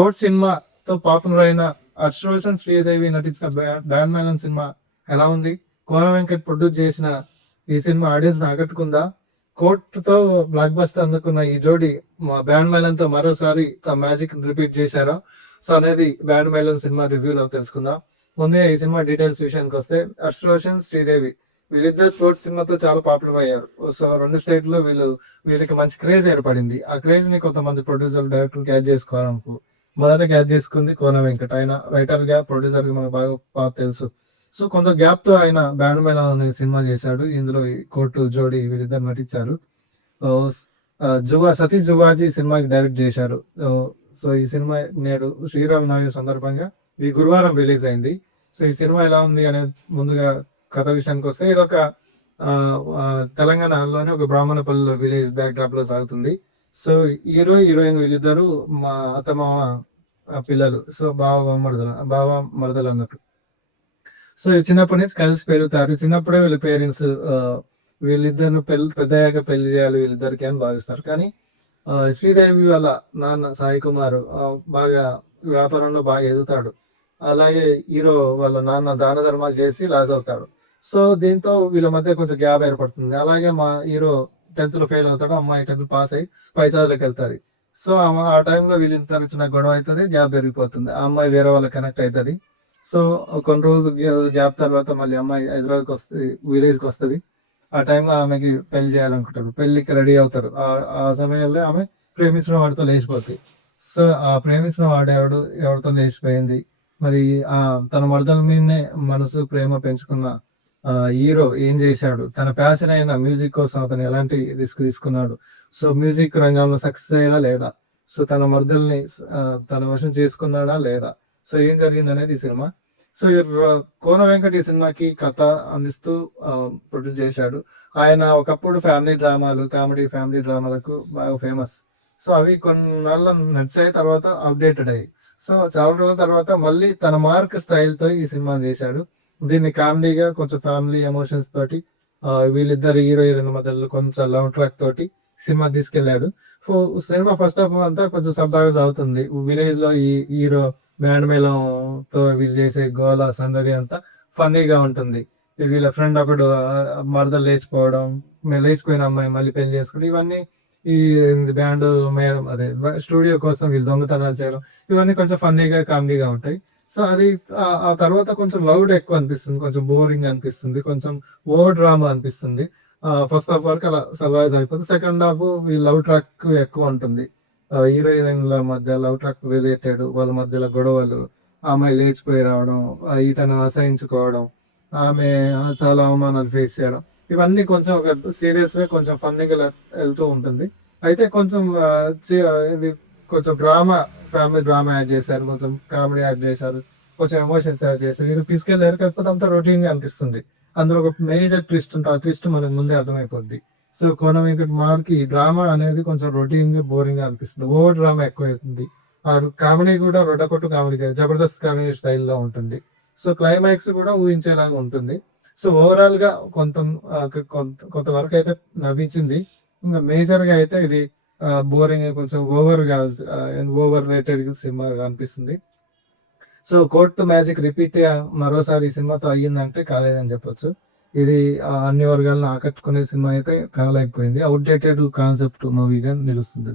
Court సినిమాతో popular అయిన అర్షరోషన్ శ్రీదేవి నటించిన బ్యాండ్ మేళం సినిమా ఎలా ఉంది? కోన వెంకట్ ప్రొడ్యూస్ చేసిన ఈ సినిమా ఆడియన్స్ ఆకట్టుకుందా? కోర్టుతో బ్లాక్ బస్టర్ అందుకున్న ఈ జోడి బ్యాండ్ మేళంతో మరోసారి తమ మ్యాజిక్ రిపీట్ చేశారా? సో అనేది బ్యాండ్ మేళం సినిమా రివ్యూలో తెలుసుకుందాం. ముందే ఈ సినిమా డీటెయిల్స్ విషయానికి వస్తే, హర్షరోషన్ శ్రీదేవి వీళ్ళిద్దరు కోర్ట్ సినిమాతో చాలా పాపులర్ అయ్యారు. సో 2 స్టేట్ లో వీళ్ళకి మంచి క్రేజ్ ఏర్పడింది. ఆ క్రేజ్ ని కొంతమంది ప్రొడ్యూసర్ డైరెక్టర్ క్యాచ్ చేసుకోవాలనుకో మొదట క్యాచ్ చేసుకుంది కోన వెంకట్. ఆయన రైటర్ గా ప్రొడ్యూసర్ గా మనకు బాగా తెలుసు. సో కొంత గ్యాప్ తో ఆయన బ్యాండ్ మేళం అనే సినిమా చేశాడు. ఇందులో కోర్టు జోడి వీరిద్దరు నటించారు. సతీష్ జువాజీ సినిమాకి డైరెక్ట్ చేశారు. సో ఈ సినిమా నేడు శ్రీరామనవమి సందర్భంగా ఈ గురువారం రిలీజ్ అయింది. సో ఈ సినిమా ఎలా ఉంది అనేది ముందుగా కథ విషయానికి వస్తే, ఇది ఒక తెలంగాణలోనే ఒక బ్రాహ్మణపల్లి విలేజ్ బ్యాక్ డ్రాప్ లో సాగుతుంది. సో హీరోయిన్ వీళ్ళిద్దరు మా అత్తమామ పిల్లలు. సో బావ మరదలు అన్నట్టు. సో చిన్నప్పటి నుంచి కలిసి పెరుగుతారు. చిన్నప్పుడే వీళ్ళ పేరెంట్స్ వీళ్ళిద్దరు పెద్దయ్యాక పెళ్లి చేయాలి వీళ్ళిద్దరికి అని భావిస్తారు. కానీ శ్రీదేవి వాళ్ళ నాన్న సాయి కుమార్ బాగా వ్యాపారంలో బాగా ఎదుగుతాడు. అలాగే హీరో వాళ్ళ నాన్న దాన ధర్మాలు చేసి లాస్ అవుతాడు. సో దీంతో వీళ్ళ మధ్య కొంచెం గ్యాప్ ఏర్పడుతుంది. అలాగే మా హీరో 10th లో ఫెయిల్ అవుతాడు, అమ్మాయి 10th పాస్ అయ్యి పై చదువులకు వెళ్తాది. సో ఆ టైంలో వీళ్ళిద్దరు చిన్న గొడవ అవుతుంది, గ్యాప్ పెరిగిపోతుంది. ఆ అమ్మాయి వేరే వాళ్ళకి కనెక్ట్ అవుతుంది. సో కొన్ని రోజులు గ్యాప్ తర్వాత మళ్ళీ అమ్మాయి హైదరాబాద్కి వస్తుంది, విలేజ్కి వస్తుంది. ఆ టైంలో ఆమెకి పెళ్లి చేయాలనుకుంటారు, పెళ్లికి రెడీ అవుతారు. ఆ సమయంలో ఆమె ప్రేమించిన వాడితో లేచిపోతుంది. సో ఆ ప్రేమించిన వాడేవాడు ఎవరితో లేచిపోయింది. మరి తన మరదల మీదనే మనసు ప్రేమ పెంచుకున్న హీరో ఏం చేశాడు? తన ప్యాషన్ అయిన మ్యూజిక్ కోసం అతను ఎలాంటి రిస్క్ తీసుకున్నాడు? సో మ్యూజిక్ రంగంలో సక్సెస్ అయ్యాడా లేదా? సో తన మరదల్ని తన వశం చేసుకున్నాడా లేదా? సో ఏం జరిగింది అనేది ఈ సినిమా. సో కోన వెంకట్ ఈ సినిమాకి కథ అందిస్తూ ప్రొడ్యూస్ చేశాడు. ఆయన ఒకప్పుడు కామెడీ ఫ్యామిలీ డ్రామాలకు బాగా ఫేమస్. సో అవి కొన్నాళ్ళ నడిచాయి, తర్వాత అప్డేటెడ్ అయ్యి. సో చాలా రోజుల తర్వాత మళ్ళీ తన మార్క్ స్టైల్తో ఈ సినిమా చేశాడు. దీన్ని కామెడీగా కొంచెం ఫ్యామిలీ ఎమోషన్స్ తోటి వీళ్ళిద్దరు హీరోయిన్ మధ్యలో కొంచెం లవ్ ట్రాక్ తోటి సినిమా తీసుకెళ్లాడు. సో సినిమా ఫస్ట్ హాఫ్ అంతా కొంచెం సరదాగా సాగుతుంది. విలేజ్ లో ఈ హీరో బ్యాండ్ మేళంతో వీళ్ళు చేసే గోల సందడి అంతా ఫన్నీగా ఉంటుంది. వీళ్ళ ఫ్రెండ్ ఒకడు మరదలు లేచిపోయిన అమ్మాయి మళ్ళీ పెళ్లి చేసుకుని ఇవన్నీ ఈ బ్యాండ్ మేళం అదే స్టూడియో కోసం వీళ్ళు దొంగతనాలు చేయడం, ఇవన్నీ కొంచెం ఫన్నీగా కామెడీగా ఉంటాయి. సో అది ఆ తర్వాత కొంచెం లౌడ్ ఎక్కువ అనిపిస్తుంది, కొంచెం బోరింగ్ అనిపిస్తుంది, కొంచెం ఓవర్ డ్రామా అనిపిస్తుంది. ఫస్ట్ హాఫ్ వరకు అలా సర్వైజ్ అయిపోతుంది. సెకండ్ హాఫ్ ఈ లవ్ ట్రాక్ ఎక్కువ ఉంటుంది. హీరోయిన్ల మధ్య లవ్ ట్రాక్ రిలేటెడ్, వాళ్ళ మధ్యలో గొడవలు, ఆమె లేచిపోయి రావడం, ఇతను అసహించుకోవడం, ఆమె చాలా అవమానాలు ఫేస్ చేయడం, ఇవన్నీ కొంచెం సీరియస్ గా కొంచెం ఫన్నీగా వెళ్తూ ఉంటుంది. అయితే కొంచెం ఇది కొంచెం ఫ్యామిలీ డ్రామా యాడ్ చేశారు, కొంచెం కామెడీ యాడ్ చేశారు, కొంచెం ఎమోషన్స్ యాడ్ చేశారు. వీళ్ళు తీసుకెళ్లారు, కాకపోతే అంతా రొటీన్ గా అనిపిస్తుంది. అందులో ఒక మేజర్ ట్విస్ట్ ఉంటుంది, ఆ ట్విస్ట్ మనకు ముందే అర్థమైపోద్ది. సో కోన వెంకట్ మార్కి డ్రామా అనేది కొంచెం రొటీన్ గా బోరింగ్ గా అనిపిస్తుంది, ఓవర్ డ్రామా ఎక్కువ అవుతుంది. ఆ కామెడీ కూడా రొట్టకొట్టు కామెడీ, జబర్దస్త్ కామెడీ స్టైల్లో ఉంటుంది. సో క్లైమాక్స్ కూడా ఊహించేలాగా ఉంటుంది. సో ఓవరాల్ గా కొంతవరకు అయితే నవ్వించింది. ఇంకా మేజర్ గా అయితే ఇది బోరింగ్, కొంచెం ఓవర్ రేటెడ్ సినిమా అనిపిస్తుంది. సో కోర్టు మ్యాజిక్ రిపీట్ మరోసారి ఈ సినిమాతో అయ్యిందంటే కాలేదని చెప్పొచ్చు. ఇది అన్ని వర్గాలను ఆకట్టుకునే సినిమా అయితే కాలేకపోయింది. అవుట్డేటెడ్ కాన్సెప్ట్ మూవీగా నిలుస్తుంది.